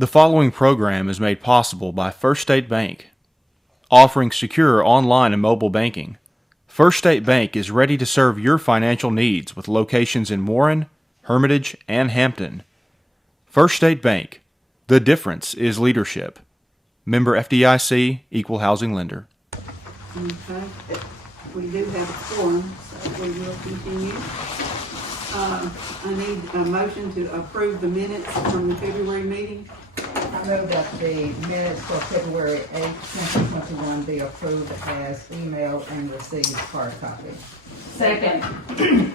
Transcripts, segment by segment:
The following program is made possible by First State Bank, offering secure online and mobile banking. First State Bank is ready to serve your financial needs with locations in Warren, Hermitage, and Hampton. First State Bank. The difference is leadership. Member FDIC, Equal Housing Lender. Okay, we do have a quorum, so we will continue. I need a motion to approve the minutes from the February meeting. I move that the minutes for February 8th, 2021 be approved as emailed and received hard copy. Second.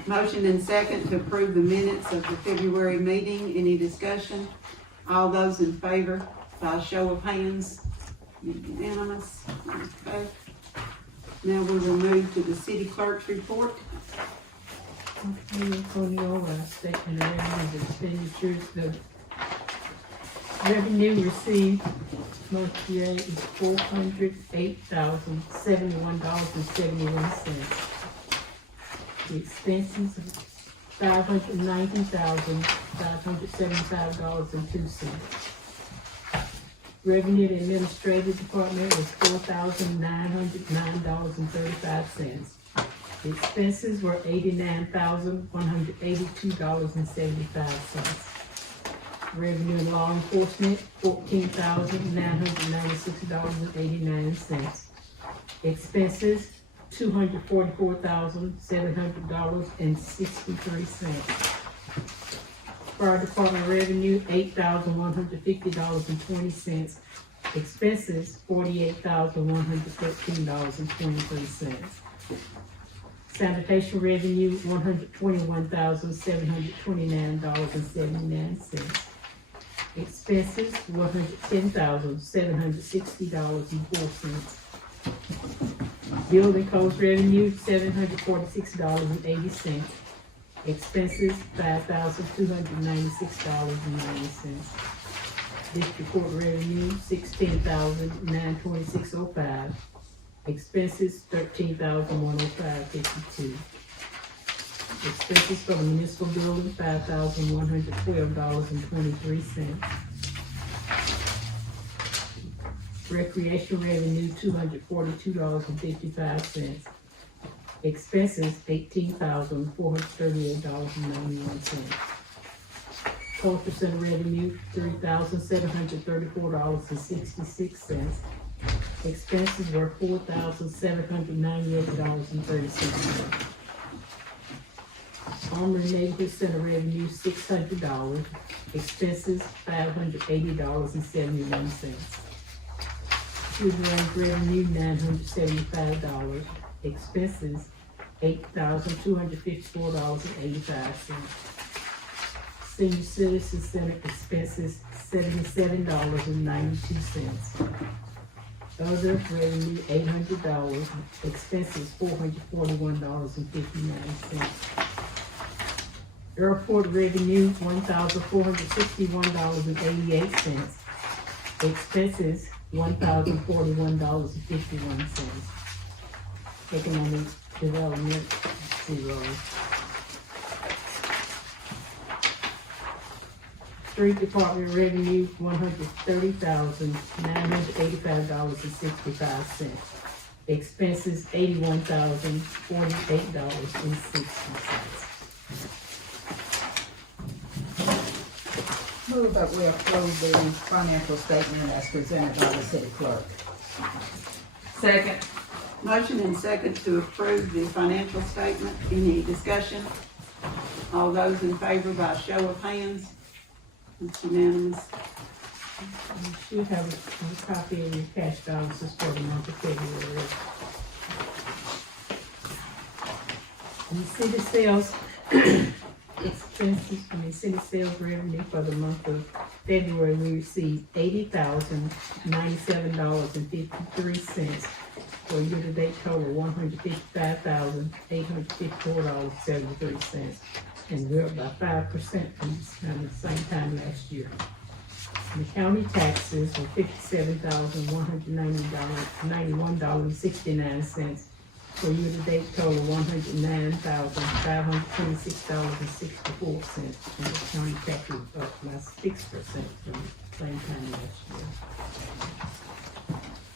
Motion and second to approve the minutes of the February meeting. Any discussion? All those in favor, by show of hands, unanimous. Okay. Now we will move to the city clerk's report. Okay, Antonio, statement of revenue expenditures. The revenue received month year is $408,071.71. The expenses of $590,575.02. Revenue to Administrative Department was $4,909.35. The expenses were $89,182.75. Revenue in law enforcement, $14,996.89. Expenses, $244,700.63. Fire Department revenue, $8,150.20. Expenses, $48,113.23. Sanitation revenue, $121,729.79. Expenses, $110,760.04. Building codes revenue, $746.80. Expenses, $5,296.90. District court revenue, $16,926.05. Expenses, $13,105.52. Expenses for the municipal building, $5,112.23. Recreation revenue, $242.55. Expenses, $18,438.91. Culture center revenue, $3,734.66. Expenses were $4,798.36. Armory Neighborhood Center revenue, $600. Expenses, $580.71. Children's revenue, $975. Expenses, $8,254.85. Senior Citizen Center expenses, $77.92. Other revenue, $800. Expenses, $441.59. Airport revenue, $1,461.88. Expenses, $1,041.51. Economic development, $0. Street Department revenue, $130,985.65. Expenses, $81,048.60. Move that we approve the financial statement as presented by the city clerk. Second. Motion and second to approve the financial statement. Any discussion? All those in favor by show of hands? It's unanimous. You should have a copy of your cash balances for the month of February. And city sales expenses, city sales revenue for the month of February, we received $80,097.53 for a year-to-date total of $155,854.73, and we're up by 5% from the same time last year. The county taxes were $57,191.69 for year-to-date total $109,526.64, and the county tax was up by 6% from same time last year.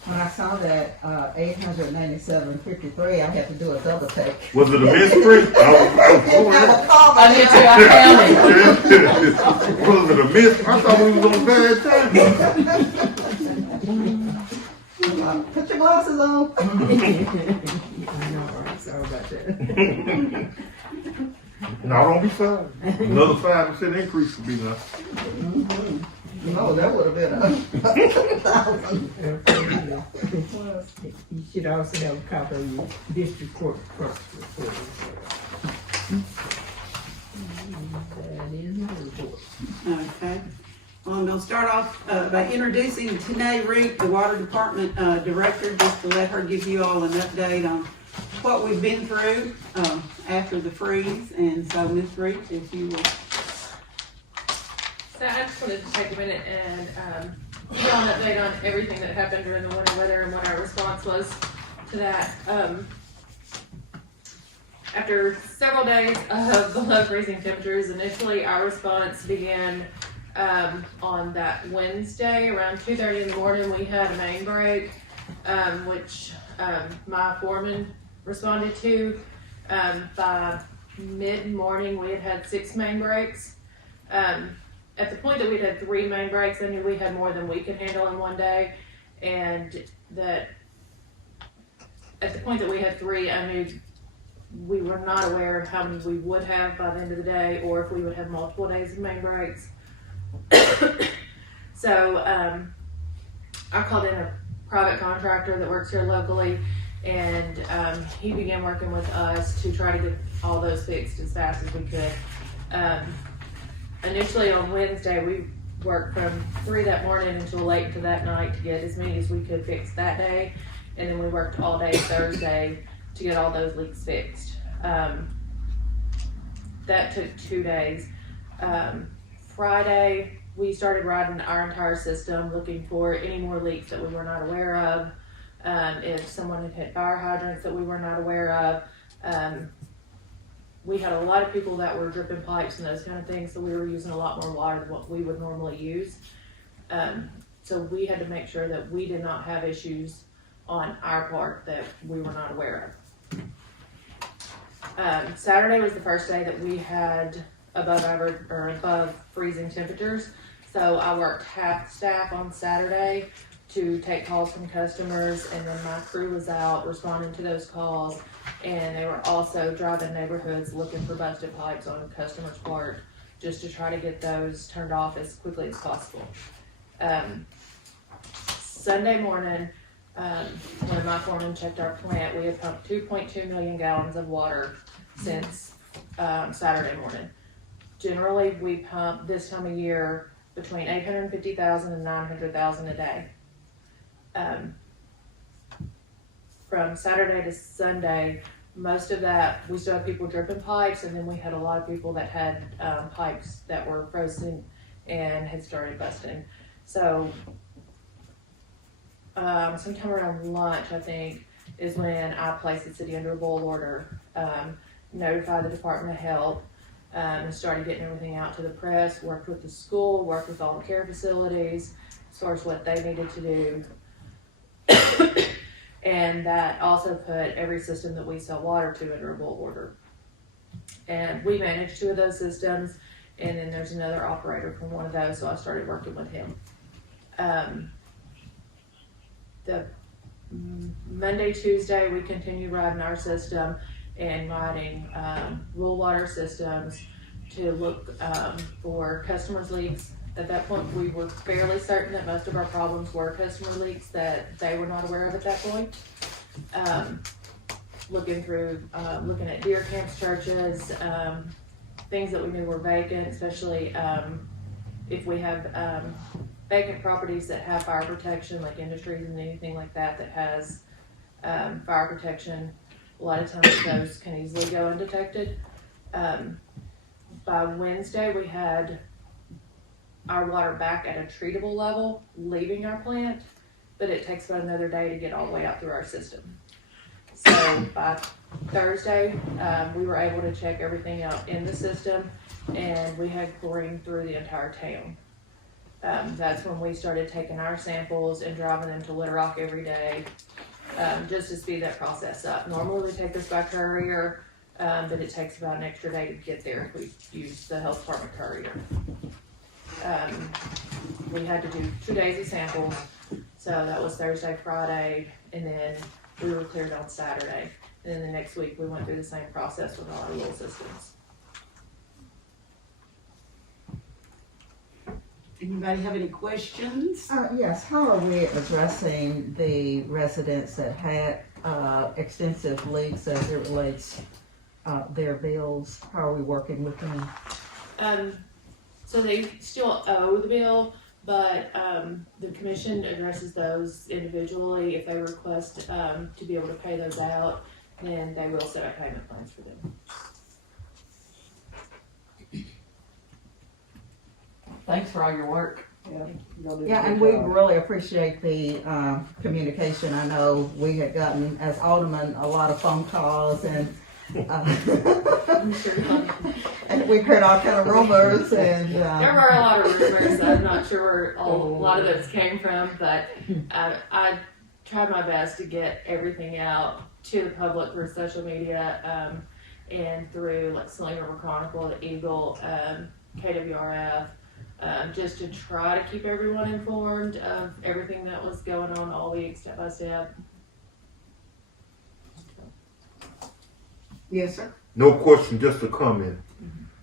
When I saw that, 897.53, I had to do a double take. Was it a mystery? I I did too, I counted. was it a mystery? I thought we was on bad time. Put your glasses on. I know, right, sorry about that. No, don't be sorry. Another 5% increase would be nice. No, that would have been You should also have a copy of your district court clerk's report. That is my report. Okay. Well, I'm gonna start off, by introducing Tanae Root, the water department, director, just to let her give you all an update on what we've been through, after the freeze. And so, Ms. Root, if you will. So I just wanted to take a minute and give y'all an update on everything that happened during the winter weather and what our response was to that. After several days of below freezing temperatures, initially our response began on that Wednesday around 2:30 in the morning. We had a main break, which my foreman responded to. By mid-morning, we had 6 main breaks. At the point that we had 3 main breaks, I knew we had more than we could handle in one day, and that at the point that we had 3, I knew we were not aware of how many we would have by the end of the day, or if we would have multiple days of main breaks. So I called in a private contractor that works here locally, and he began working with us to try to get all those fixed as fast as we could. Initially on Wednesday, we worked from 3 that morning until late into that night to get as many as we could fixed that day, and then we worked all day Thursday to get all those leaks fixed. That took 2 days. Friday, we started riding our entire system looking for any more leaks that we were not aware of. If someone had hit fire hydrants that we were not aware of. We had a lot of people that were dripping pipes and those kind of things, so we were using a lot more water than what we would normally use. So we had to make sure that we did not have issues on our part that we were not aware of. Saturday was the first day that we had above average or above freezing temperatures. So I worked half staff on Saturday to take calls from customers, and then my crew was out responding to those calls, and they were also driving neighborhoods looking for busted pipes on customers' part, just to try to get those turned off as quickly as possible. Sunday morning, when my foreman checked our plant, we had pumped 2.2 million gallons of water since Saturday morning. Generally, we pump this time of year between 850,000 and 900,000 a day. From Saturday to Sunday, most of that, we still had people dripping pipes, and then we had a lot of people that had pipes that were frozen and had started busting. So sometime around lunch, I think, is when I placed the city under a boil order, notified the Department of Health, and started getting everything out to the press, worked with the school, worked with all the care facilities, as far as what they needed to do. And that also put every system that we sell water to under a boil order. And we managed 2 of those systems, and then there's another operator from one of those, so I started working with him. The Monday, Tuesday, we continued riding our system and riding rural water systems to look for customers' leaks. At that point, we were fairly certain that most of our problems were customer leaks that they were not aware of at that point. Looking at deer camps, churches, things that we knew were vacant, especially if we have vacant properties that have fire protection, like industries and anything like that that has fire protection. A lot of times those can easily go undetected. By Wednesday, we had our water back at a treatable level leaving our plant, but it takes about another day to get all the way out through our system. So by Thursday, we were able to check everything out in the system, and we had chlorine through the entire town. That's when we started taking our samples and driving them to Little Rock every day, just to speed that process up. Normally we take this by courier, but it takes about an extra day to get there if we use the health department courier. We had to do 2 days of samples, so that was Thursday, Friday, and then we were cleared on Saturday. And then the next week, we went through the same process with all our little systems. Anybody have any questions? Yes, how are we addressing the residents that had, extensive leaks as it relates, their bills? How are we working with them? So they still owe the bill, but the commission addresses those individually. If they request to be able to pay those out, then they will set up payment plans for them. Thanks for all your work. Yeah, and we really appreciate the, communication. I know we had gotten, as aldermen, a lot of phone calls and, and we heard all kind of rumors and, There were a lot of rumors. I'm not sure where a lot of those came from, but I tried my best to get everything out to the public through social media and through like Saline River Chronicle, the Eagle, KWRF, just to try to keep everyone informed of everything that was going on all week, step by step. Yes, sir. No question, just a comment.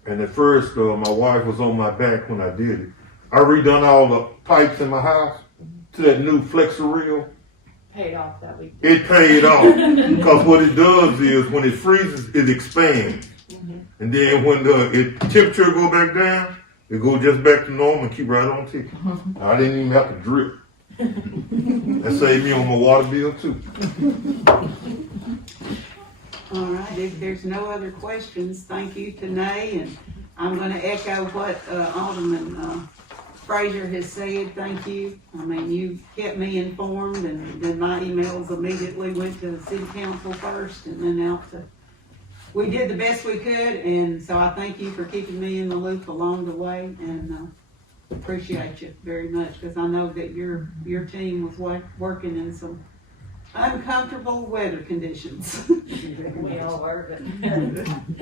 And at first, my wife was on my back when I did it. I redone all the pipes in my house to that new Flexoreel. Paid off that week. It paid off because what it does is when it freezes, it expands, and then when the temperature go back down, it go just back to normal and keep right on ticking. I didn't even have to drip. That saved me on my water bill too. All right, if there's no other questions, thank you to Nay, and I'm gonna echo what Alderman Frazier has said, thank you. I mean, you kept me informed, and then my emails immediately went to the city council first, and then out to, we did the best we could, and so I thank you for keeping me in the loop along the way, and appreciate you very much, because I know that your team was working in some uncomfortable weather conditions. We all were, but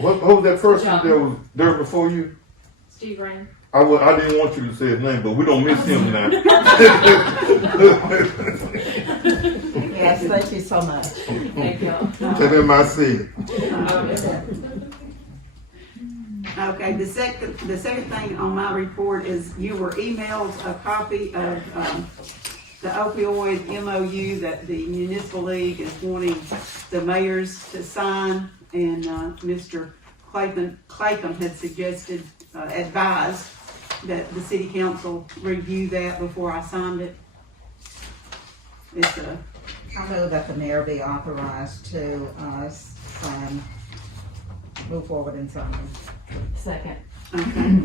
What was that person that was there before you? Steve ran. I didn't want you to say his name, but we don't miss him now. yes, thank you so much. Thank y'all. Tell him I see. Okay, the second thing on my report is you were emailed a copy of the opioid MOU that the Municipal League is wanting the mayors to sign, and Mr. Clayton had suggested, advised that the city council review that before I signed it. It's a, I know that the mayor be authorized to, sign, move forward and sign. Second. okay.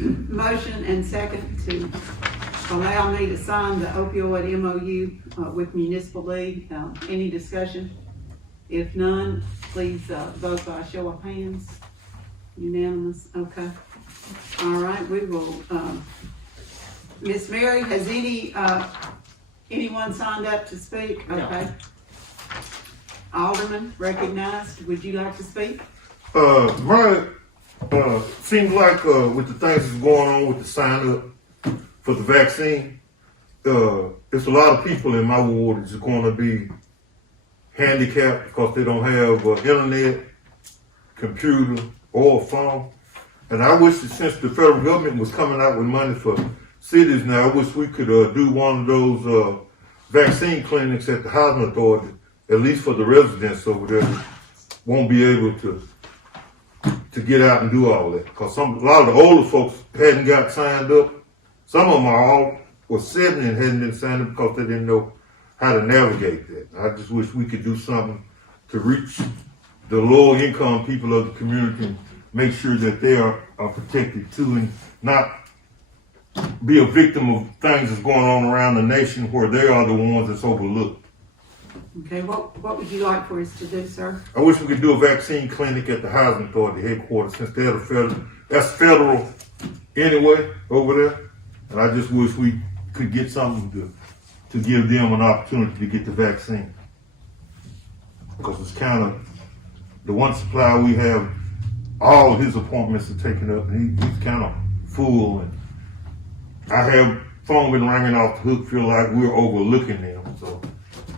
Motion and second to allow me to sign the opioid MOU with Municipal League. Any discussion? If none, please vote by show of hands. Unanimous, okay. All right, we will, Miss Mary, has anyone signed up to speak? Okay. Alderman recognized, would you like to speak? Seems like with the things that's going on with the sign up for the vaccine, it's a lot of people in my ward that's going to be handicapped because they don't have internet, computer, or phone. And I wish that since the federal government was coming out with money for cities now, I wish we could do one of those vaccine clinics at the housing authority, at least for the residents over there that won't be able to get out and do all that. Because a lot of the older folks hadn't got signed up. Some of them were 70 and hadn't been signed up because they didn't know how to navigate that. I just wish we could do something to reach the lower income people of the community and make sure that they are protected too, and not be a victim of things that's going on around the nation where they are the ones that's overlooked. Okay, what would you like for us to do, sir? I wish we could do a vaccine clinic at the housing authority headquarters, since they're that's federal anyway over there. And I just wish we could get something to give them an opportunity to get the vaccine. Because it's kind of, the one supplier we have, all his appointments are taken up, and he's kind of full. And I have phone been ringing off the hook, feel like we're overlooking them. So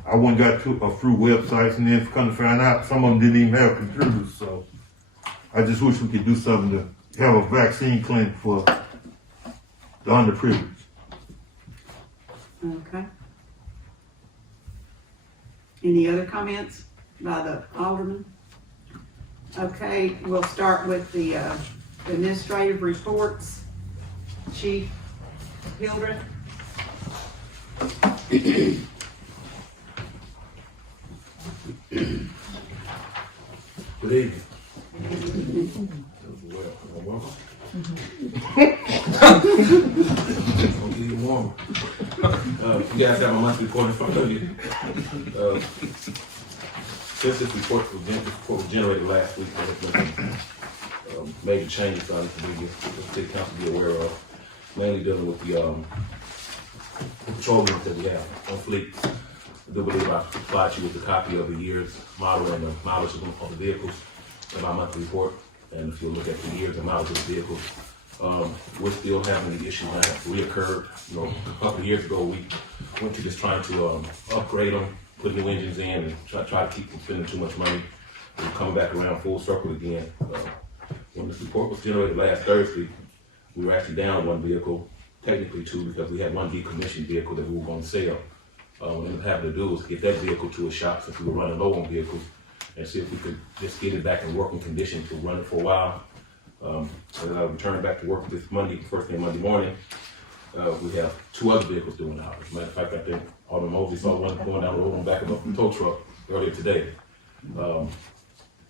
I went and got to a few websites, and then come to find out some of them didn't even have computers. So I just wish we could do something to have a vaccine clinic for the underprivileged. Okay. Any other comments by the alderman? Okay, we'll start with the administrative reports. Chief Hildreth. Good evening. I'll get you warmer. You guys have a monthly report in front of you. Since this report was generated last week, there have been some major changes on the city council to be aware of, mainly dealing with the patrol units that we have on fleet. I do believe I supplied you with a copy of the year's model and the mileage of the vehicles in my monthly report. And if you look at the years and mileage of the vehicles, we're still having the issues that have reoccurred. You know, a couple of years ago, we went to just trying to upgrade them, put new engines in, and try to keep from spending too much money. We're coming back around full circle again. When this report was generated last Thursday, we were actually down one vehicle, technically two, because we had one decommissioned vehicle that we were going to sell. What we ended up having to do was get that vehicle to a shop since we were running low on vehicles and see if we could just get it back in working condition to run it for a while. And then I returned back to work this Monday, first thing Monday morning. We have two other vehicles doing ours. As a matter of fact, I think Alderman Mosley saw one going down the road on the back of a tow truck earlier today.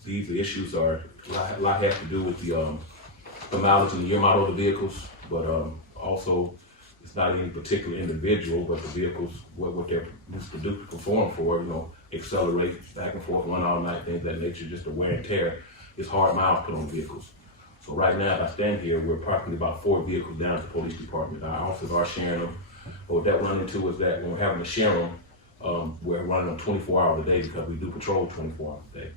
These issues are a lot has to do with the mileage and the year model of the vehicles, but also it's not any particular individual, but the vehicles, what they're used to do, perform for, you know, accelerate, back and forth, run all night, things of that nature, just the wear and tear. It's hard miles put on vehicles. So right now, as I stand here, we're approximately about 4 vehicles down at the police department. Our officers are sharing them. But what that run into is that when we're having to share them, we're running them 24 hours a day because we do patrol 24 hours a day.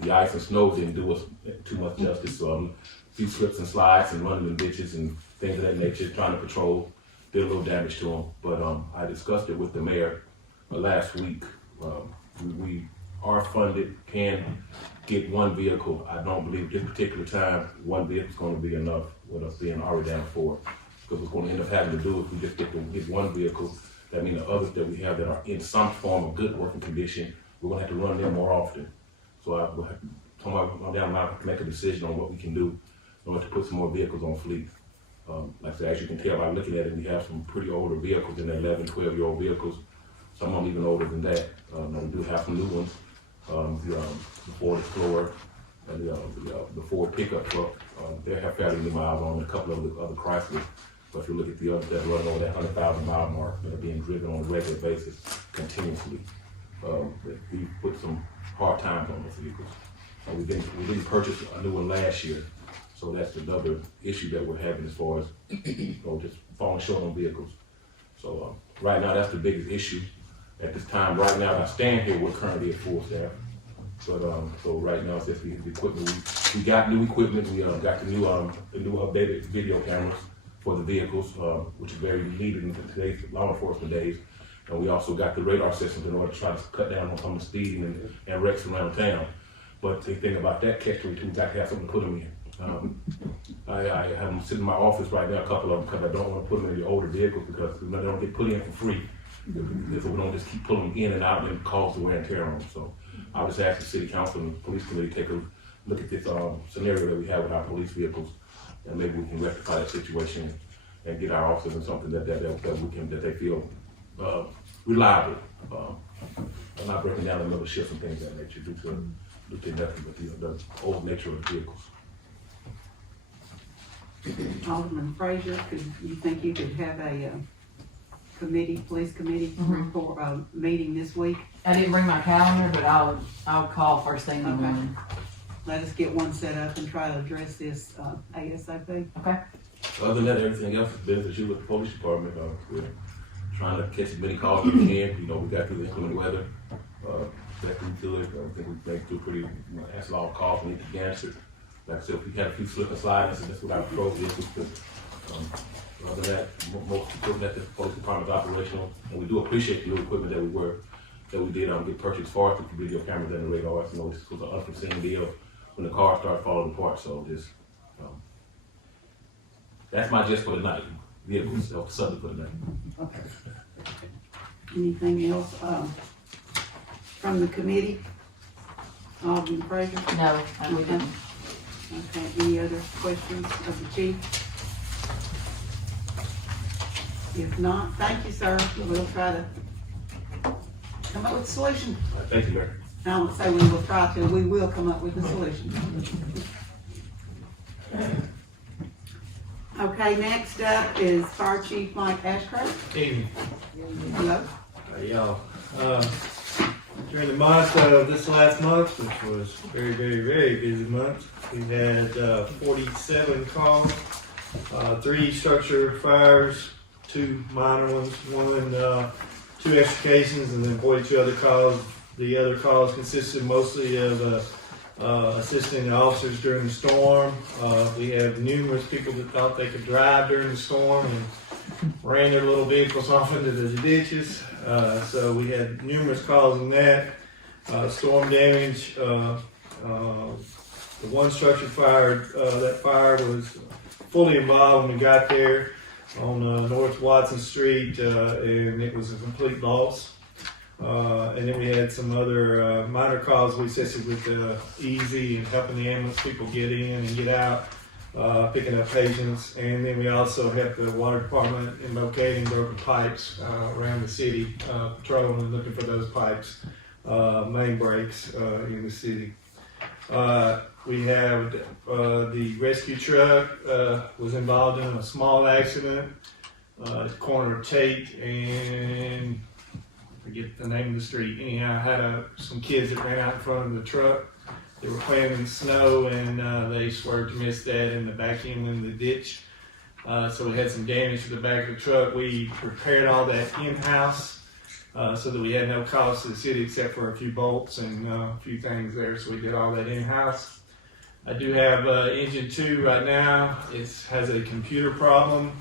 The ice and snow didn't do us too much justice. A few slips and slides and running in ditches and things of that nature, trying to patrol, did a little damage to them. But I discussed it with the mayor last week. We are funded, can get one vehicle. I don't believe at this particular time one vehicle is going to be enough with us being already down 4. Because what's going to end up having to do is we just get one vehicle. That means the others that we have that are in some form of good working condition, we're going to have to run them more often. So I'm down now to make a decision on what we can do in order to put some more vehicles on fleet. Like I said, as you can tell by looking at it, we have some pretty older vehicles in there, 11, 12-year-old vehicles. Some of them even older than that. We do have some new ones. The Ford Explorer and the Ford pickup truck. They have fairly new miles on, a couple of the other Chrysler. But if you look at the others that run over that 100,000 mile mark, that are being driven on a regular basis continuously. We put some hard times on those vehicles. We didn't purchase a new one last year. So that's another issue that we're having as far as just falling short on vehicles. So right now, that's the biggest issue at this time. Right now, as I stand here, we're currently at full staff. But so right now, it's just the equipment. We got new equipment. We got the new updated video cameras for the vehicles, which is very needed in today's law enforcement days. And we also got the radar systems in order to try to cut down on some of the speeding and wrecks around town. But the thing about that catch-22 is I have something to put them in. I have them sitting in my office right now, a couple of them, because I don't want to put them in the older vehicles because they don't get put in for free. If we don't just keep pulling them in and out and cause the wear and tear on them. So I'll just ask the city council and the police committee to take a look at this scenario that we have with our police vehicles, and maybe we can rectify that situation and get our officers in something that they feel reliable. I'm not breaking down the middle shifts and things of that nature due to nothing but the old nature of the vehicles. Alderman Frazier, you think you could have a police committee report meeting this week? I didn't bring my calendar, but I'll call first thing in the morning. Let us get one set up and try to address this ASAP. Okay. Other than that, everything else is business as usual with the police department. We're trying to catch as many calls as we can. You know, we got through the inclement weather. Got through good. I think we made through pretty, answered all the calls we need to be answered. Like I said, we had a few slip and slide incidents with our patrol vehicles, but other than that, most equipment at the police department is operational. And we do appreciate the new equipment that we did get purchased for us with the video cameras and the radars. You know, this was an unforeseen deal when the car started falling apart. So just that's my gist for the night. Vehicles, the subject for the night. Okay. Anything else, from the committee? Alderman Fraser? No, we didn't. Okay, any other questions of the chief? If not, thank you, sir. We'll try to come up with a solution. Thank you, Mayor. I don't say we will try to, we will come up with a solution. Okay, next up is Fire Chief Mike Ashcraft. Evening. Hello. Y'all. During the month, this last month, which was very, very, very busy month, we had 47 calls, 3 structure fires, 2 minor ones, 2 extrications, and then 42 other calls. The other calls consisted mostly of assisting the officers during the storm. We have numerous people that thought they could drive during the storm and ran their little vehicles off into the ditches. So we had numerous calls on that. Storm damage, the one structure fire, that fire was fully involved when we got there on North Watson Street, and it was a complete loss. And then we had some other minor calls we assisted with easy and helping the ambulance people get in and get out, picking up patients. And then we also helped the water department in locating broken pipes around the city, patrolling and looking for those pipes, main breaks in the city. We have the rescue truck was involved in a small accident at the corner of Tate and forget the name of the street. Anyhow, I had some kids that ran out in front of the truck. They were playing in the snow and they swerved to miss that and the back end went in the ditch. So we had some damage to the back of the truck. We repaired all that in-house so that we had no cost to the city except for a few bolts and a few things there. So we did all that in-house. I do have engine 2 right now. It has a computer problem.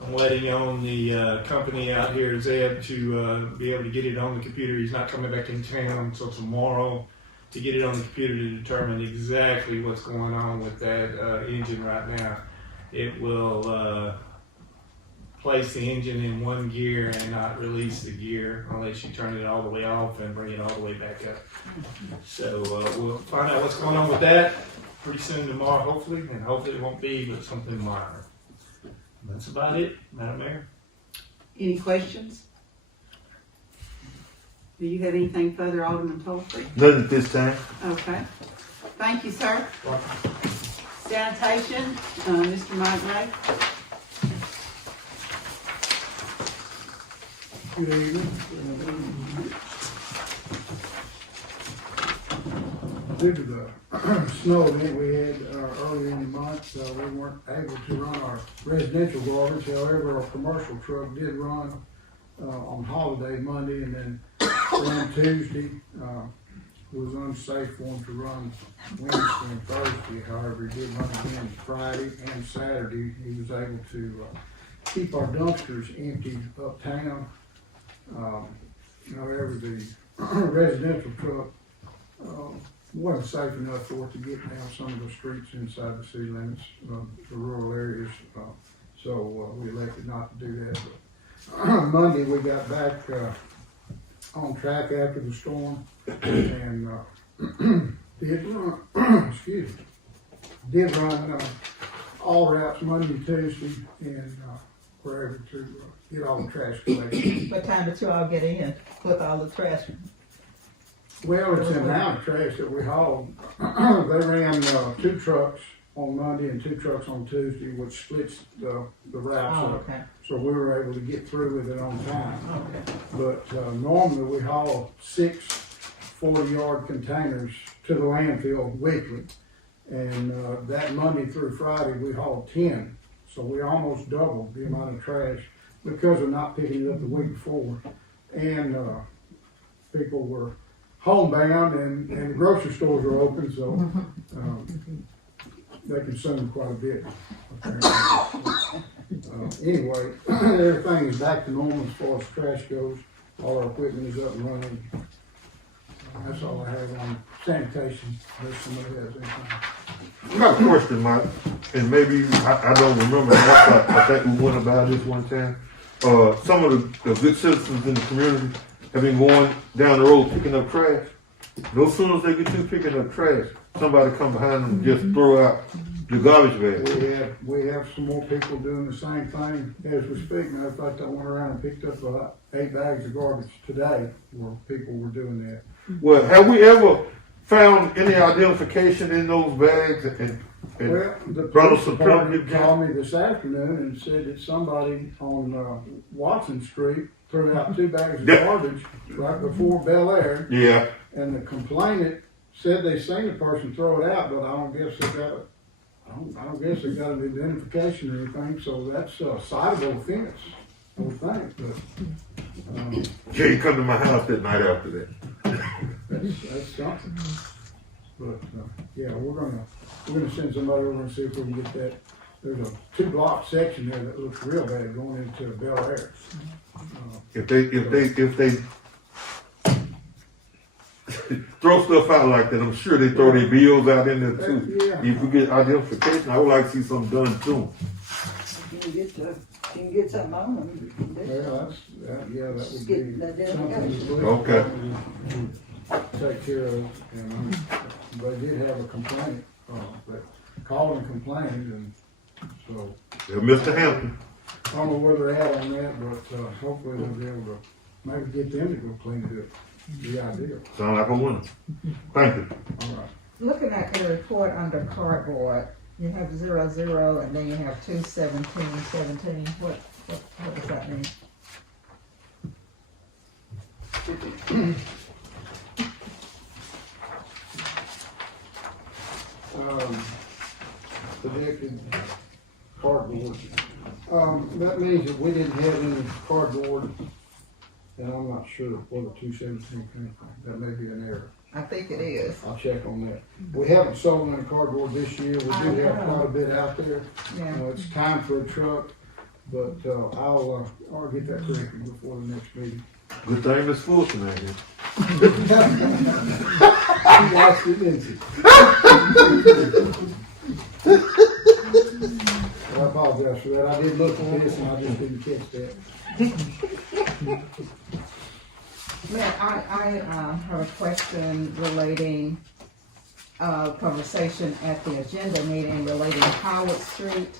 I'm waiting on the company out here, Zeb, to be able to get it on the computer. He's not coming back in town until tomorrow to get it on the computer to determine exactly what's going on with that engine right now. It will place the engine in one gear and not release the gear unless you turn it all the way off and bring it all the way back up. So we'll find out what's going on with that pretty soon tomorrow, hopefully, and hopefully it won't be but something minor. That's about it, Madam Mayor. Any questions? Do you have anything further, Alderman Tolfree? Nothing at this time. Okay. Thank you, sir. Sanitation, Mr. Mike May. Good evening. Due to the snow event we had early in the month, we weren't able to run our residential garbage. However, our commercial truck did run on holiday Monday, and then ran Tuesday. It was unsafe for him to run Wednesday and Thursday. However, he did run again Friday and Saturday. He was able to keep our dumpsters empty uptown. However, the residential truck wasn't safe enough for it to get down some of the streets inside the city limits, the rural areas. So we elected not to do that. But Monday we got back on track after the storm and did run, excuse me, did run all routes Monday and Tuesday and were able to get all the trash collected. What time did you all get in with all the trash? Well, it's the amount of trash that we hauled. They ran 2 trucks on Monday and 2 trucks on Tuesday, which splits the routes Oh, up. okay. So we were able to get through with it on time. Okay. But normally we haul 6 40-yard containers to the landfill weekly. And that Monday through Friday, we hauled 10 So we almost doubled the amount of trash because of not picking it up the week before. And, people were homebound and the grocery stores were open, so, they consumed quite a bit. Anyway, everything is back to normal as far as trash goes. All our equipment is up and running. That's all I have on sanitation, unless somebody has anything. I got a question, Mike, and maybe, I don't remember, I think we went about this one time. Some of the good citizens in the community have been going down the road picking up trash. No sooner as they get through picking up trash, somebody come behind them and just throw out the garbage bag. We have some more people doing the same thing as we speak. Matter of fact, I went around and picked up about 8 bags of garbage today where people were doing that. Well, have we ever found any identification in those bags Well, the Brother police Supreme department called me this afternoon and said that somebody on Watson Street threw out 2 bags of garbage right before Bel Air. Yeah. And the complainant said they seen the person throw it out, but I don't guess they got an identification or anything, so that's a citable offense, I would think, but, Yeah, he come to my house that night after that. that's something. But, yeah, we're gonna send somebody over and see if we can get that. There's a 2-block section there that looks real bad going into Bel Air. If they throw stuff out like that, I'm sure they throw their bills out in there too. Yeah. If we get identification, I would like to see something done too. You can get something on them. Well, that would Get be the something the identification. police Okay. department would take care of. And they did have a complaint, that called and complained, and so. Yeah, Mr. Hampton. I don't know where they're at on that, but, hopefully they'll be able to maybe get them to go clean it up. The idea. Sound like a winner. Thank you. All right. Looking at the report under cardboard, you have 00 and then you have 21717. What does that mean? Projected cardboard. That means that we didn't have any cardboard, and I'm not sure where the 217 came from. That may be an error. I think it is. I'll check on that. We haven't sold any cardboard this year. We do have quite a bit out there. Yeah. It's time for a truck, but, I'll get that corrected before the next meeting. Good thing Miss Fulton ain't here. She watched it, didn't she? I apologize for that. I did look at this and I just didn't catch that. Man, I have a question relating, conversation at the agenda meeting relating to Howard Street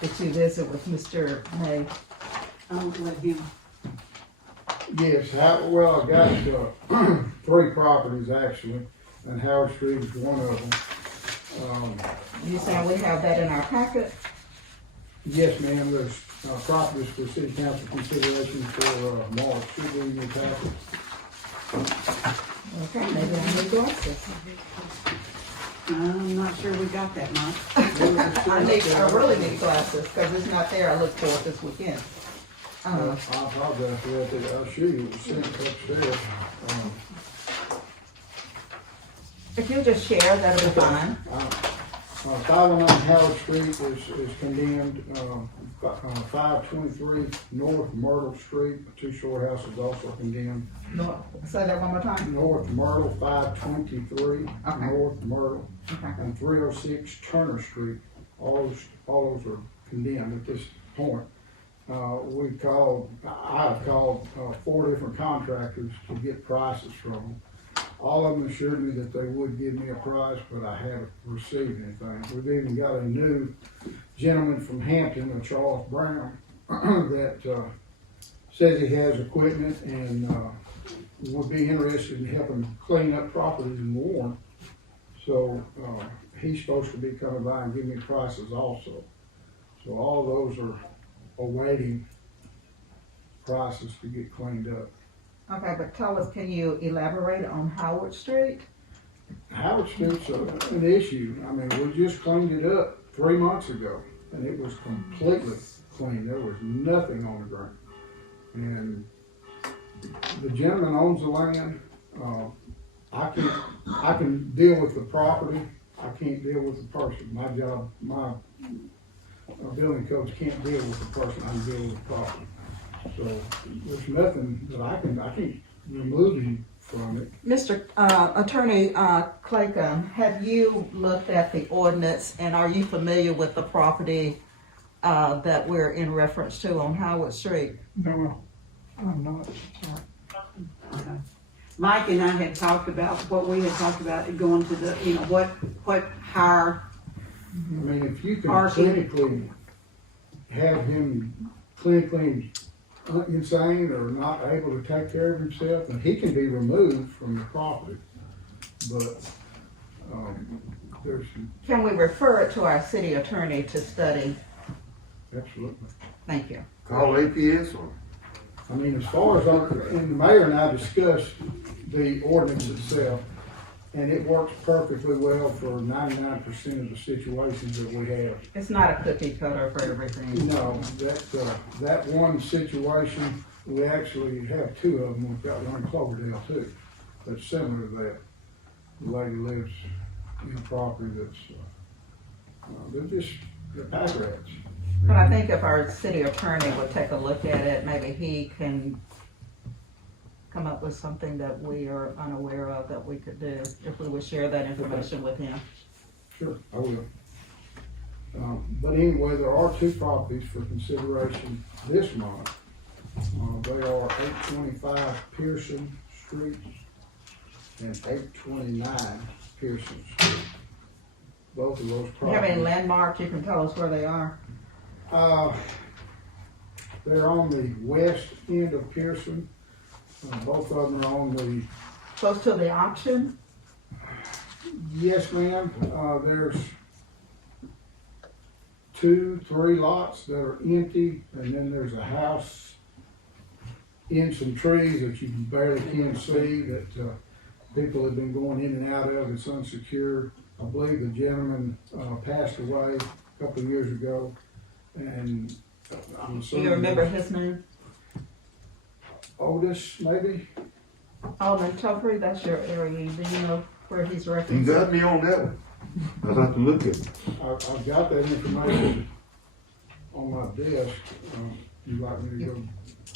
that you visit with Mr. May. I'll let him. Yes, well, I got, 3 properties actually, and Howard Street is one of them. You say we have that in our packet? Yes, ma'am, there's, properties for city council consideration for, March, should be in your packet. Okay, maybe I need glasses. I'm not sure we got that much. I really need glasses, because it's not there. I look for it this weekend. I apologize for that, I'll show you, it was sent upstairs. If you just share, that'll be fine. 509 Howard Street is condemned, 523 North Myrtle Street, 2 short houses also condemned. No, say that one more time. North Myrtle, 523 Okay. North Myrtle, Okay. and 306 Turner Street, all those are condemned at this point. I've called 4 different contractors to get prices from them. All of them assured me that they would give me a price, but I haven't received anything. We've even got a new gentleman from Hampton, Charles Brown, that says he has equipment and would be interested in helping clean up properties in Warren. So he's supposed to be coming by and give me prices also. So all those are awaiting prices to get cleaned up. Okay, but tell us, can you elaborate on Howard Street? Howard Street's an issue. I mean, we just cleaned it up 3 months ago. and it was completely clean. There was nothing on the ground. And the gentleman owns the land. I can deal with the property. I can't deal with the person. My job, my building codes can't deal with the person. I can deal with the property. So there's nothing that I can't remove him from it. Mr. Attorney Clayton, have you looked at the ordinance and are you familiar with the property that we're in reference to on Howard Street? No, I'm not. Mike and I had talked about what we had talked about going to the, what higher, I mean, if you can Parking. clinically have him clinically insane or not able to take care of himself, then he can be removed from the property. But, there's, Can we refer it to our city attorney to study? absolutely. Thank you. Call APS or? I mean, as far as, and the mayor and I discussed the ordinance itself, and it works perfectly well for 99% of the situations that we have. It's not a cookie cutter for everything. No, that one situation, we actually have two of them. We've got one in Cloverdale too, that's similar to that. The lady lives in a property that's, they're pack rats. But I think if our city attorney would take a look at it, maybe he can come up with something that we are unaware of that we could do, if we would share that information with him. Sure, I will. But anyway, there are two properties for consideration this month. They are 825 Pearson Street and 829 Pearson Street. Both of those Do you have any properties. landmarks you can tell us where they are? They're on the west end of Pearson. Both of them are on the, Close to the auction? yes ma'am, there's 2-3 lots that are empty, and then there's a house in some trees that you barely can see that, people have been going in and out of. It's unsecure. I believe the gentleman, passed away a couple of years ago, and I'm Do assuming. you remember his name? Otis, maybe? Alderman Topher, that's your area. Do you know where he's You referenced? got me on that one. I'll have to look at it. I've got that information on my desk. You'd like me to go,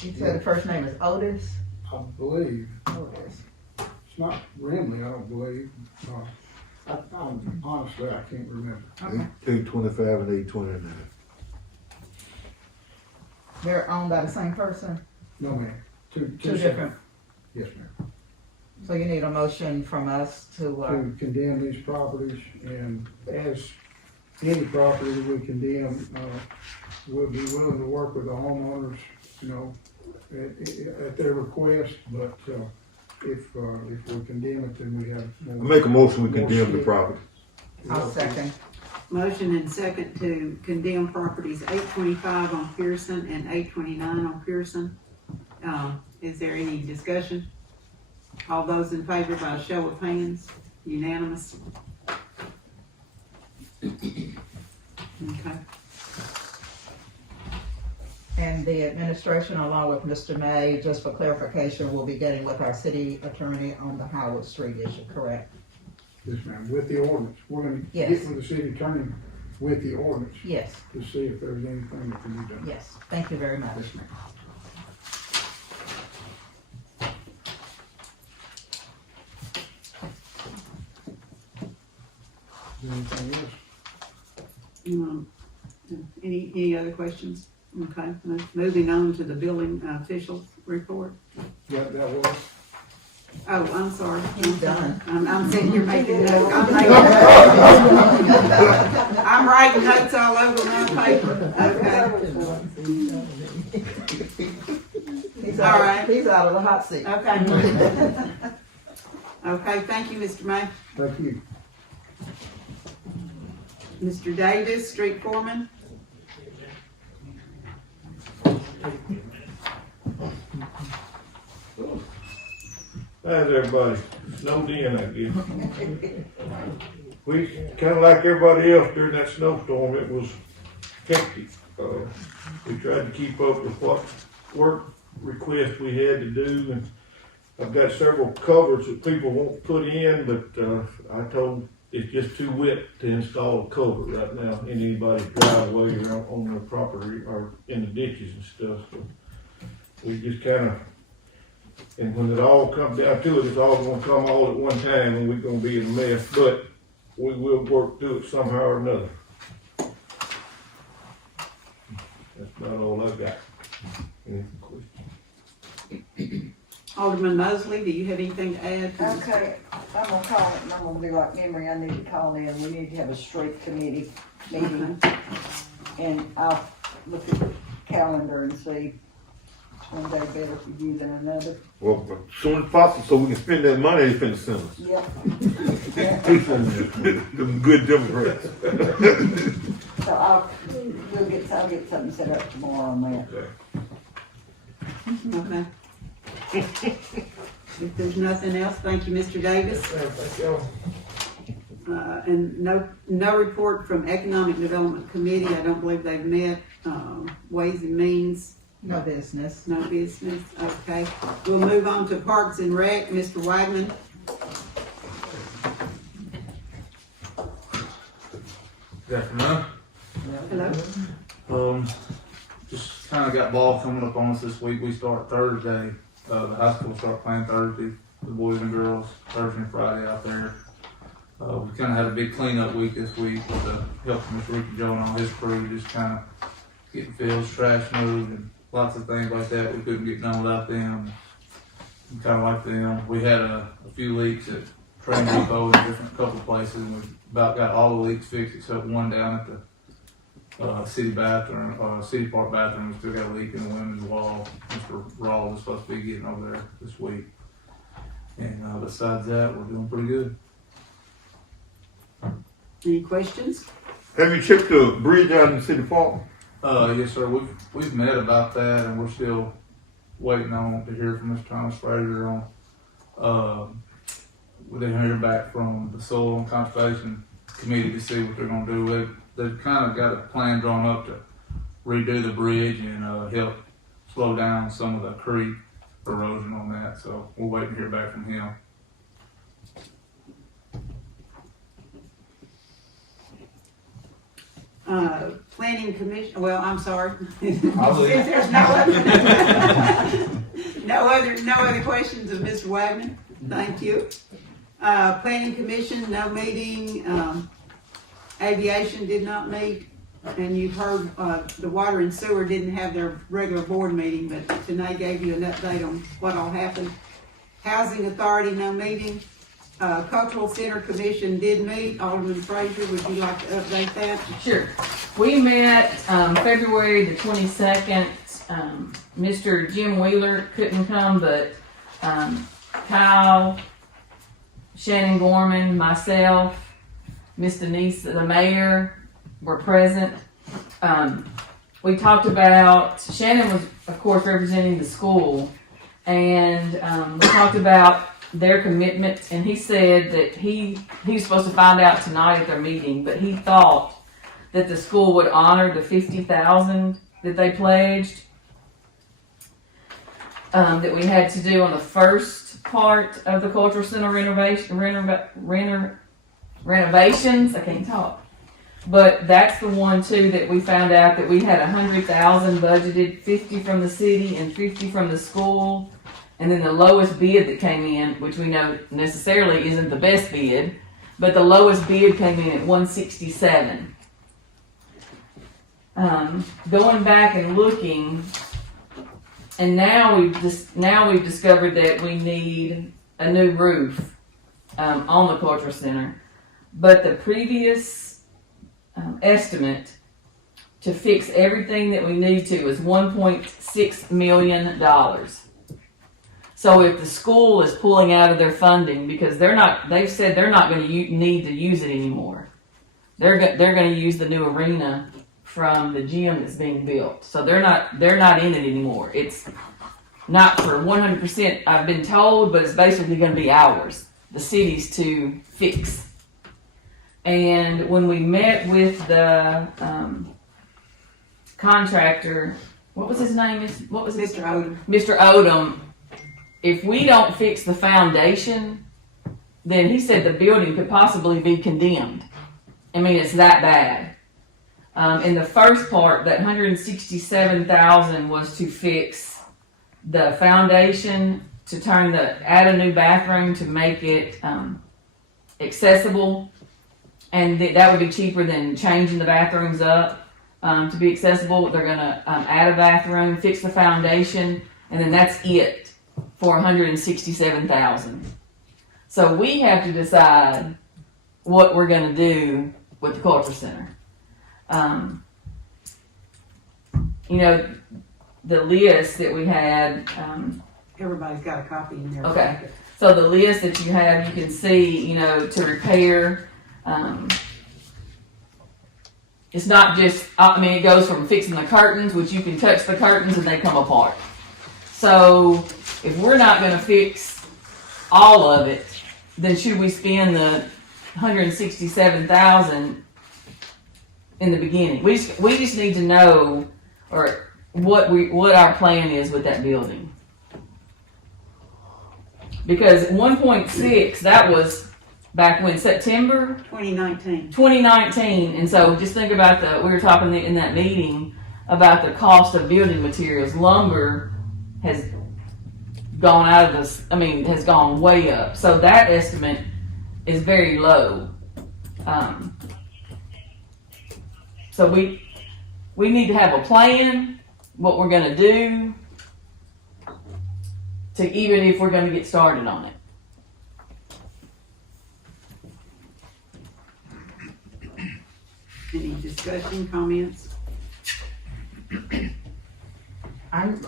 You said the first name is Otis? I believe, Otis. it's not Rimley, I don't believe. Honestly, I can't remember. Okay. 825 and 829. They're owned by the same person? No, ma'am. Two different. Yes, ma'am. So you need a motion from us to, To condemn these properties, and as any property that we condemn, we'll be willing to work with the homeowners, at their request, but, if we condemn it, then we have. I make a motion we more condemn the strict- property. I'll second. motion and second to condemn properties 825 on Pearson and 829 on Pearson. Is there any discussion? All those in favor by a show of hands, unanimous. Okay. And the administration, along with Mr. May, just for clarification, will be getting with our city attorney on the Howard Street issue, correct? Yes, ma'am, with the ordinance. We're gonna Yes. get with the city attorney with the ordinance Yes, to see if there's anything that can be done. yes. Thank you very much. Yes, ma'am. Is there anything else? You want, any other questions? Okay, moving on to the building officials report. That was. Oh, I'm sorry. He's done. I'm sitting here making notes. I'm writing notes all over my paper, okay? He's All out, right. he's out of the hot seat. Okay. Okay, thank you, Mr. May. Thank you. Mr. Davis, street foreman. How's everybody? Snowed in, I guess. We, kinda like everybody else during that snowstorm, it was hectic. We tried to keep up with what work requests we had to do, and I've got several covers that people won't put in, but I told it's just too wet to install a cover right now in anybody's driveway or on the property or in the ditches and stuff. So we just kind of, and when it all comes down to it, it's all gonna come all at one time, and we're gonna be in a mess. But we will work through it somehow or another. That's about all I've got. Any questions? Alderman Mosley, do you have anything to add? Okay, I'm gonna call it, and I'm gonna be like memory, I need to call in, we need to have a street committee meeting. And I'll look at the calendar and see which one day better for you than another. Well, as soon as possible, so we can spend that money they finna send us. Yep. Them good Democrats. So I'll get something set up tomorrow on that. Okay. If there's nothing else, thank you, Mr. Davis. Thank y'all. And no report from Economic Development Committee. I don't believe they've met. Ways and Means, No business. no business. Okay. We'll move on to Parks and Rec. Mr. Wagman. Good afternoon. Hello. Just kind of got ball coming up on us this week. We start Thursday. The high school start playing Thursday. The boys and girls Thursday and Friday out there. We kind of had a big cleanup week this week with the help from Mr. Ricky Joe and all his crew, just kind of getting fields, trash moved, and lots of things like that. We couldn't get done without them. Kind of like them. We had a few leaks at Train Depot and different couple places, and we about got all the leaks fixed except one down at the city bathroom, city park bathroom. We still got a leak in the women's wall. Mr. Rawl was supposed to be getting over there this week. And besides that, we're doing pretty good. Any questions? Have you checked the bridge out in City Park? Yes, sir. We've met about that, and we're still waiting on to hear from Mr. Thomas Frazier on. We didn't hear back from the Soil and Conservation Committee to see what they're going to do. They've kind of got a plan drawn up to redo the bridge and help slow down some of the creek erosion on that. So we're waiting to hear back from him. Planning Commission, well, I'm sorry. I'll leave. If there's no other questions of Mr. Wagner, thank you. Planning Commission, no meeting. Aviation did not meet, and you've heard, the Water and Sewer didn't have their regular board meeting, but tonight gave you an update on what all happened. Housing Authority, no meeting. Cultural Center Commission did meet. Alderman Frazier, would you like to update that? Sure. We met February the 22nd. Mr. Jim Wheeler couldn't come, but Kyle, Shannon Gorman, myself, Miss Denise, the mayor, were present. We talked about, Shannon was, of course, representing the school, and we talked about their commitment, and he said that he was supposed to find out tonight at their meeting, but he thought that the school would honor the $50,000 that they pledged, that we had to do on the first part of the cultural center renovations. I can't talk, but that's the one too that we found out that we had $100,000 budgeted, 50 from the city and 50 from the school. And then the lowest bid that came in, which we know necessarily isn't the best bid, but the lowest bid came in at $167. Going back and looking, and now we've discovered that we need a new roof on the cultural center. But the previous estimate to fix everything that we need to is $1.6 million. So if the school is pulling out of their funding because they've said they're not going to need to use it anymore. They're going to use the new arena from the gym that's being built. So they're not in it anymore. It's not for 100%, I've been told, but it's basically going to be ours, the city's to fix. And when we met with the contractor, what was his name? What was his Mr. Odom. Mr. Odom, if we don't fix the foundation, then he said the building could possibly be condemned. I mean, it's that bad. In the first part, that $167,000 was to fix the foundation, to add a new bathroom to make it accessible, and that would be cheaper than changing the bathrooms up to be accessible. They're gonna add a bathroom, fix the foundation, and then that's it for $167,000. So we have to decide what we're gonna do with the culture center. You know, the list that we had. Everybody's got a copy in there. Okay. So the list that you have, you can see, you know, to repair. It's not just, I mean, it goes from fixing the curtains, which you can touch the curtains and they come apart. So if we're not going to fix all of it, then should we spend the $167,000 in the beginning? We just need to know what our plan is with that building. Because 1.6, that was back when, September 2019. And so just think about we were talking in that meeting about the cost of building materials. Lumber has gone has gone way up. So that estimate is very low. So we need to have a plan, what we're gonna do, to even if we're gonna get started on it. Any discussion, comments? I'm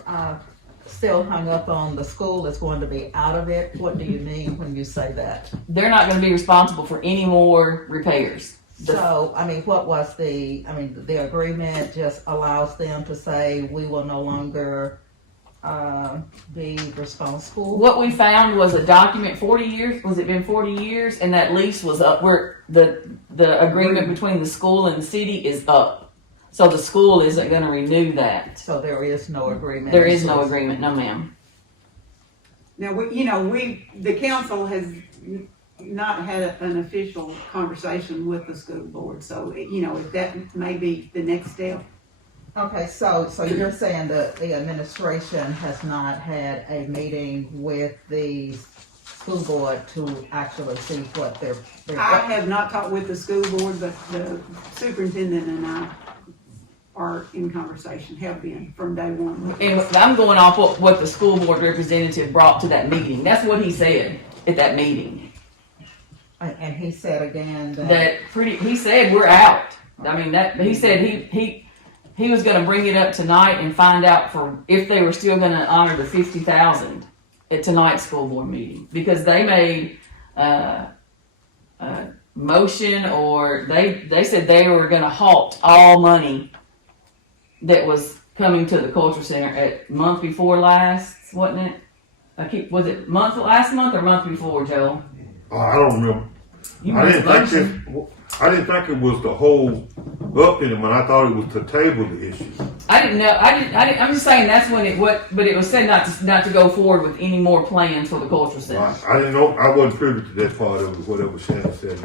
still hung up on the school that's going to be out of it. What do you mean when you say that? They're not gonna be responsible for any more repairs. So, I mean, what was the agreement just allows them to say we will no longer be responsible? What we found was a document 40 years, was it been 40 years? And that lease was up, where the agreement between the school and the city is up. So the school isn't gonna renew that. So there is no agreement? There is no agreement, no ma'am. Now, the council has not had an official conversation with the school board, so, if that may be the next step. Okay, so you're saying that the administration has not had a meeting with the school board to actually see what they're I have not talked with the school board, but the superintendent and I are in conversation, have been from day one. And I'm going off what the school board representative brought to that meeting. That's what he said at that meeting. And he said again He said we're out. I mean, he said he was going to bring it up tonight and find out if they were still going to honor the $50,000 at tonight's school board meeting, because they made a motion, or they said they were going to halt all money that was coming to the culture center at month before last, wasn't it? Was it last month or month before, Joe? I don't remember. I didn't think it was the whole up in it, but I thought it was to table the issue. I didn't know. I'm just saying that's when but it was said not to go forward with any more plans for the cultural center. I didn't know. I wasn't privy to that part of it. Whatever Shannon said,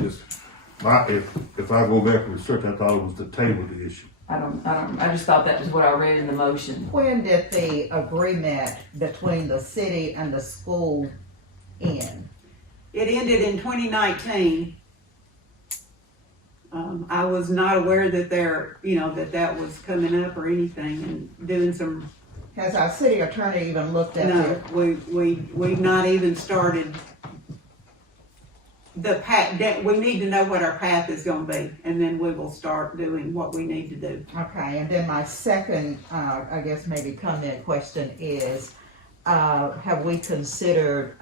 if I go back and research, I thought it was to table the issue. I just thought that was what I read in the motion. When did the agreement between the city and the school end? It ended in 2019. I was not aware that that was coming up or anything, and doing some. Has our city attorney even looked at it? No, we've not even started the path. We need to know what our path is going to be, and then we will start doing what we need to do. Okay, and then my second, I guess maybe comment question is, have we considered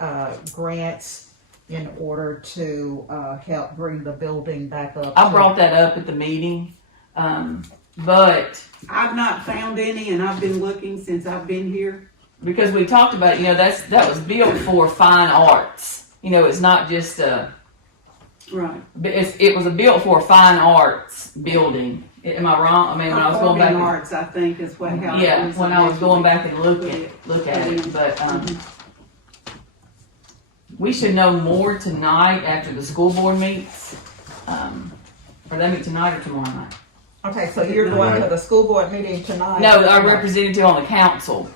grants in order to help bring the building back up? I brought that up at the meeting, but I've not found any, and I've been looking since I've been here. Because we talked about, that was built for fine arts. It's not just right. It was built for a fine arts building, Am I wrong? I mean, when I was going back, Performing arts, I think, is what, how it yeah, was when I was going back and look originally. at it, but, we should know more tonight after the school board meets. Or they meet tonight or tomorrow night? Okay, so you're going to the school board meeting tonight? No, our representative on the council,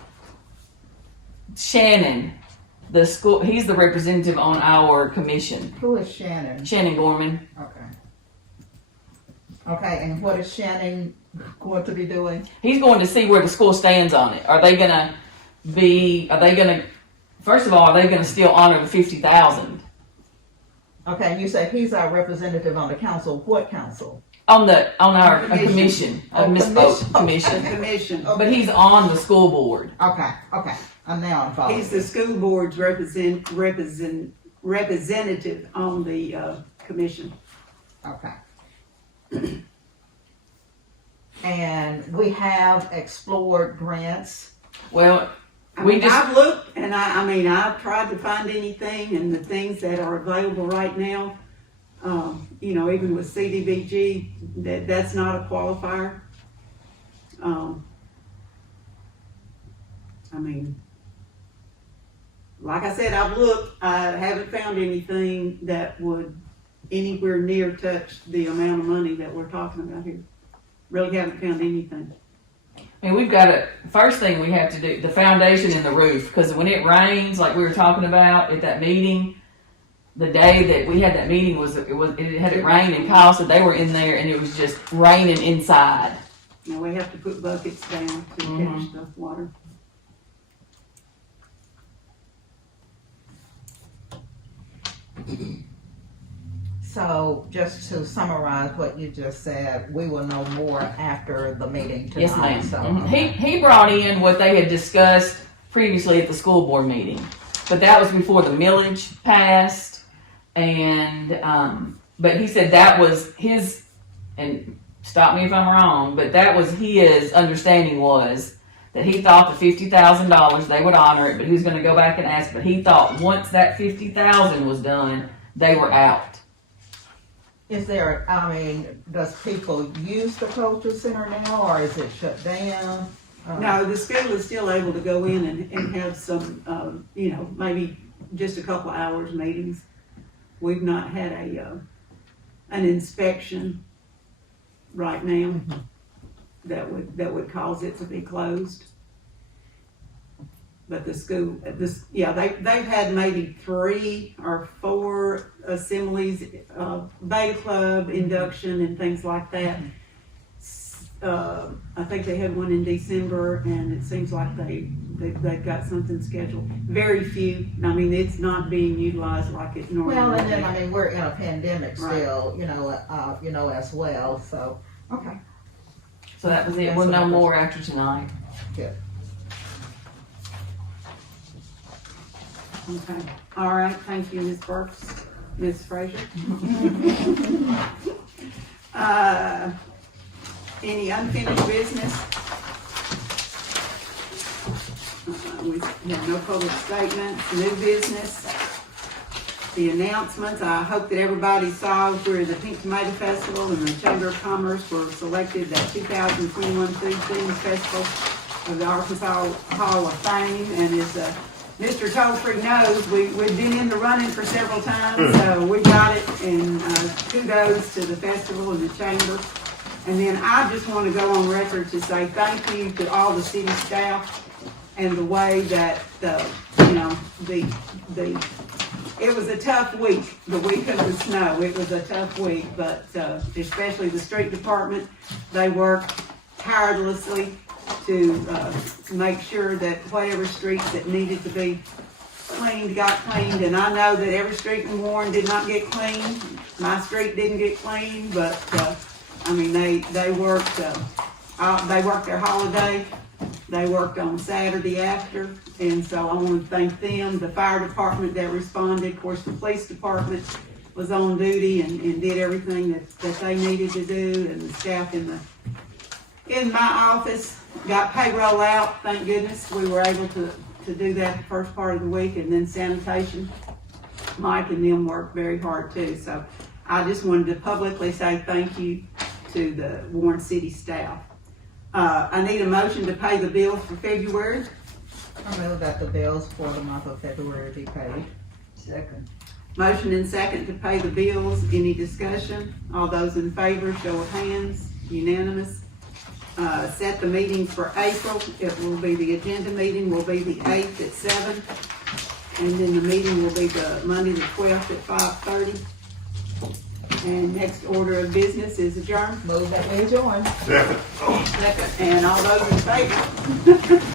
Shannon, the school, he's the representative on our commission. Who is Shannon? Shannon Gorman. Okay. Okay, and what is Shannon going to be doing? He's going to see where the school stands on it. Are they gonna, first of all, are they gonna still honor the 50,000? Okay, and you say he's our representative on the council. What council? On our Commission. commission, Oh, misspoke, commission. commission. Commission. But he's on the school board. Okay, I'm now involved. He's the school board's representative on the, commission. Okay. And we have explored grants. Well, I've looked and I've tried to find anything, and the things that are available right now, even with CDBG, that's not a qualifier. Like I said, I've looked, I haven't found anything that would anywhere near touch the amount of money that we're talking about here. Really haven't found anything. I mean, we've got first thing we have to do, the foundation and the roof, because when it rains, like we were talking about at that meeting, the day that we had that meeting it had rained, and Kyle said they were in there and it was just raining inside. Now we have to put buckets down to catch the water. So just to summarize what you just said, we will know more after the meeting tonight. Yes, ma'am. So, He brought in what they had discussed previously at the school board meeting, but that was before the millage passed, and but he said that was his, and stop me if I'm wrong, but that was his understanding, was that he thought the $50,000 they would honor it, but he was going to go back and ask. But he thought once that $50,000 was done, they were out. is there, does people use the culture center now, or is it shut down? No, the school is still able to go in and have some, maybe just a couple of hours meetings. We've not had an inspection right now that would cause it to be closed. But the school, they've had maybe 3 or 4 assemblies, Bay Club induction and things like that. I think they had one in December, and it seems like they've got something scheduled. Very few. It's not being utilized like it normally. Well, and then we're in a pandemic Right. still, as well. So okay, So that was it. We'll know more after tonight. good. Okay. All right. Thank you, Ms. Burks. Ms. Frazier. Any unfinished business? We have no public statements, new business. The announcements, I hope that everybody saw where the Pink Tomato Festival and the Chamber of Commerce were selected the 2021 Food Themed Festival of the Arkansas Hall of Fame. And as Mr. Tolfrey knows, we've been in the running for several times, so we got it, and kudos to the festival and the chamber. And then I just want to go on record to say thank you to all the city staff and the way that it was a tough week, the week of the snow. It was a tough week, but especially the street department, they worked tirelessly to make sure that whatever streets that needed to be cleaned got cleaned. And I know that every street in Warren did not get cleaned. My street didn't get cleaned, but they worked. They worked their holiday. They worked on Saturday after, and so I want to thank them. The fire department that responded, of course, the police department was on duty and did everything that they needed to do, and the staff in my office got payroll out. Thank goodness we were able to do that the first part of the week, and then sanitation. Mike and them worked very hard too. So I just wanted to publicly say thank you to the Warren City staff. I need a motion to pay the bills for February. I move that the bills for the month of February be paid. Second. Motion and second to pay the bills. Any discussion? All those in favor, show of hands, unanimous. Set the meeting for April. It will be, the agenda meeting will be the 8th at 7. And then the meeting will be the Monday the 12th at 5:30. And next order of business is adjourned. Move that we adjourn. Second. Second, and all those in favor?